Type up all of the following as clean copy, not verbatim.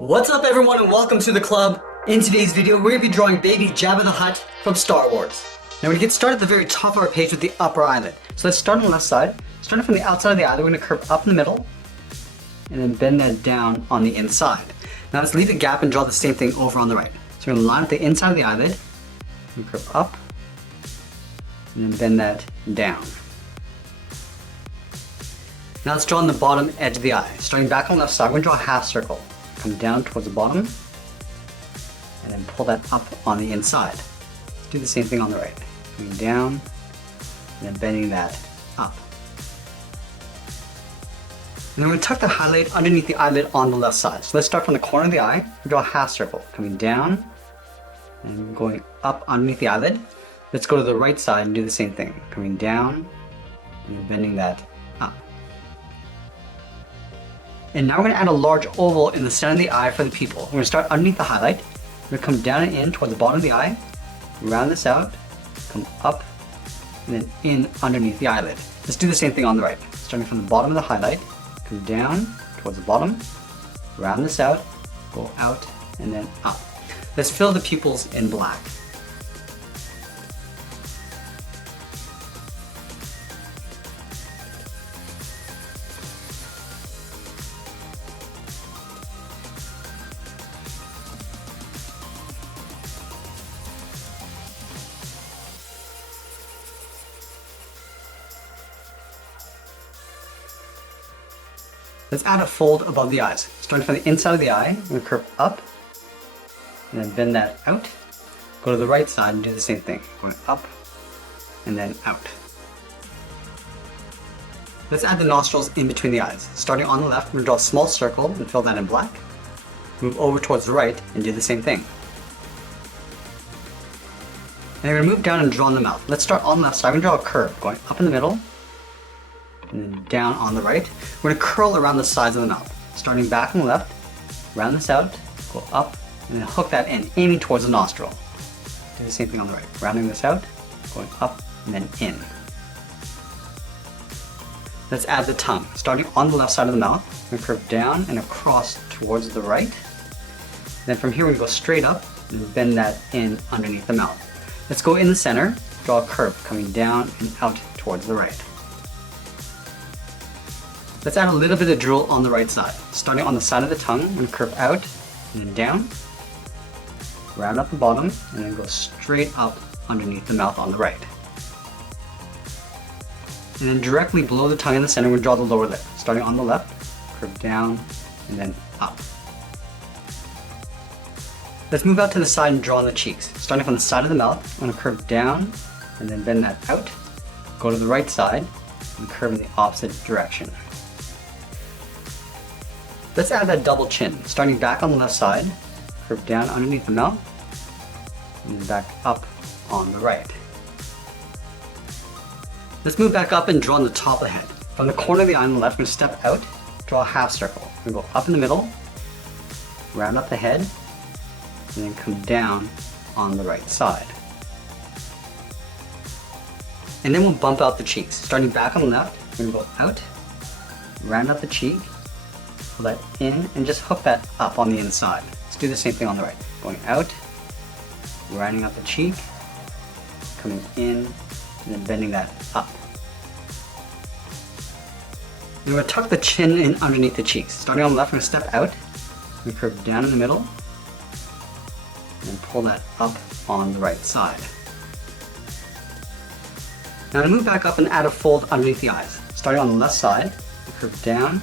What's up everyone and welcome to the club. In today's video we're going to be drawing baby Jabba the Hutt from Star Wars. Now we're going to get started at the very top of our page with the upper eyelid. So let's start on the left side. Starting from the outside of the eyelid, we're going to curve up in the middle and then bend that down on the inside. Now let's leave a gap and draw the same thing over on the right. So we're going to line up the inside of the eyelid and curve up and then bend that down. Now let's draw on the bottom edge of the eye. Starting back on the left side, we're going to draw a half circle. Come down towards the bottom, and then pull that up on the inside. Let's do the same thing on the right. Coming down, and then bending that up. And then we're going to tuck the highlight underneath the eyelid on the left side. So let's start from the corner of the eye, draw a half circle. Coming down, and going up underneath the eyelid. Let's go to the right side and do the same thing. Coming down, and then bending that up. And now we're going to add a large oval in the center of the eye for the pupil. We're going to start underneath the highlight. We're going to come down and in toward the bottom of the eye, round this out, come up, and then in underneath the eyelid. Let's do the same thing on the right. Starting from the bottom of the highlight, come down towards the bottom, round this out, go out, and then up. Let's fill the pupils in black. Let's add a fold above the eyes. Starting from the inside of the eye, we're going to curve up, and then bend that out. Go to the right side and do the same thing. Going up, and then out. Let's add the nostrils in between the eyes. Starting on the left, we're going to draw a small circle and fill that in black. Move over towards the right and do the same thing. And we're going to move down and draw in the mouth. Let's start on the left side. We're going to draw a curve going up in the middle, and then down on the right. We're going to curl around the sides of the mouth. Starting back on the left, round this out, go up, and then hook that in, aiming towards the nostril. Do the same thing on the right. Rounding this out, going up, and then in. Let's add the tongue. Starting on the left side of the mouth, we're going to curve down and across towards the right. Then from here we go straight up, and bend that in underneath the mouth. Let's go in the center, draw a curve coming down and out towards the right. Let's add a little bit of drool on the right side. Starting on the side of the tongue, we're going to curve out and then down, round up the bottom, and then go straight up underneath the mouth on the right. And then directly below the tongue in the center, we're going to draw the lower lip. Starting on the left, curve down, and then up. Let's move out to the side and draw on the cheeks. Starting from the side of the mouth, I'm going to curve down, and then bend that out. Go to the right side, and curve in the opposite direction. Let's add that double chin. Starting back on the left side, curve down underneath the mouth, and then back up on the right. Let's move back up and draw on the top of the head. From the corner of the eye on the left, we're going to step out, draw a half circle. We're going to go up in the middle, round up the head, and then come down on the right side. And then we'll bump out the cheeks. Starting back on the left, we're going to go out, round up the cheek, pull that in, and just hook that up on the inside. Let's do the same thing on the right. Going out, rounding up the cheek, coming in, and then bending that up. And we're going to tuck the chin in underneath the cheeks. Starting on the left, we're going to step out, we curve down in the middle, and pull that up on the right side. Now to move back up and add a fold underneath the eyes. Starting on the left side, we curve down,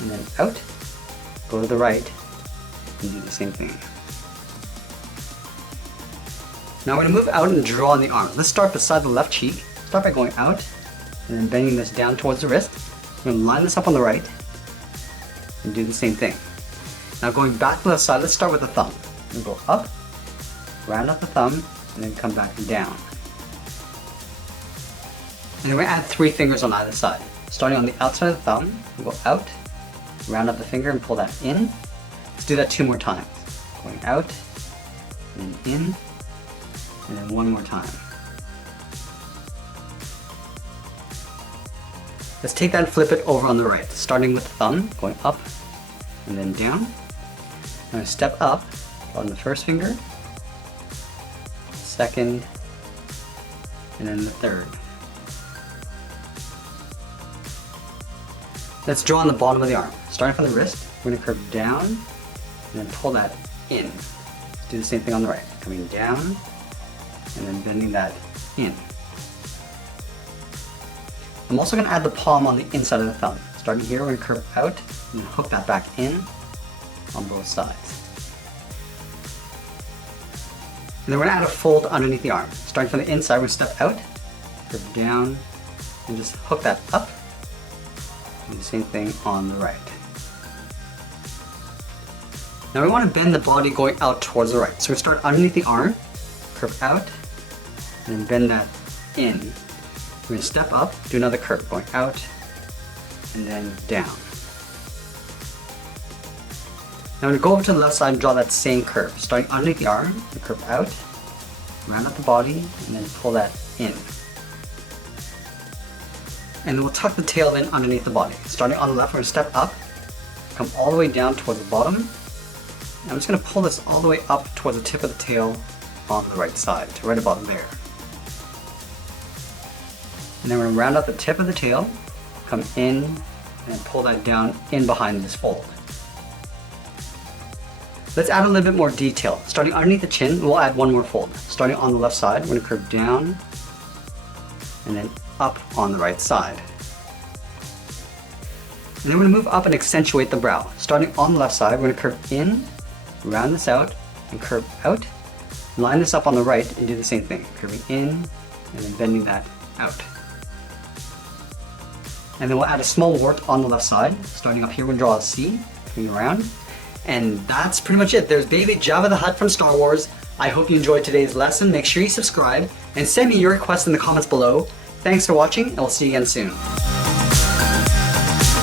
and then out, go to the right, and do the same thing. Now we're going to move out and draw on the arm. Let's start beside the left cheek. Start by going out, and then bending this down towards the wrist. We're going to line this up on the right, and do the same thing. Now going back to the left side, let's start with the thumb. We'll go up, round up the thumb, and then come back down. And then we're going to add 3 fingers on either side. Starting on the outside of the thumb, we'll go out, round up the finger and pull that in. Let's do that 2 more times. Going out, and in, and then 1 more time. Let's take that and flip it over on the right, starting with the thumb, going up and then down. I'm going to step up on the first finger, second, and then the third. Let's draw on the bottom of the arm. Starting from the wrist, we're going to curve down and then pull that in. Do the same thing on the right. Coming down and then bending that in. I'm also going to add the palm on the inside of the thumb. Starting here, we're going to curve out and hook that back in on both sides. And then we're going to add a fold underneath the arm. Starting from the inside, we're going to step out, curve down, and just hook that up. Do the same thing on the right. Now we want to bend the body going out towards the right. So we start underneath the arm, curve out, and then bend that in. We're going to step up, do another curve, going out, and then down. Now I'm going to go over to the left side and draw that same curve. Starting underneath the arm, we curve out, round out the body, and then pull that in. And then we'll tuck the tail in underneath the body. Starting on the left, we're going to step up, come all the way down towards the bottom. And I'm just going to pull this all the way up towards the tip of the tail on the right side, to right about there. And then we're going to round out the tip of the tail, come in, and pull that down in behind this fold. Let's add a little bit more detail. Starting underneath the chin, we'll add one more fold. Starting on the left side, we're going to curve down, and then up on the right side. And then we're going to move up and accentuate the brow. Starting on the left side, we're going to curve in, round this out, and curve out. Line this up on the right and do the same thing. Curving in, and then bending that out. And then we'll add a small wart on the left side. Starting up here, we'll draw a C, coming around. And that's pretty much it. There's baby Jabba the Hutt from Star Wars. I hope you enjoyed today's lesson. Make sure you subscribe and send me your requests in the comments below. Thanks for watching, and we'll see you again soon.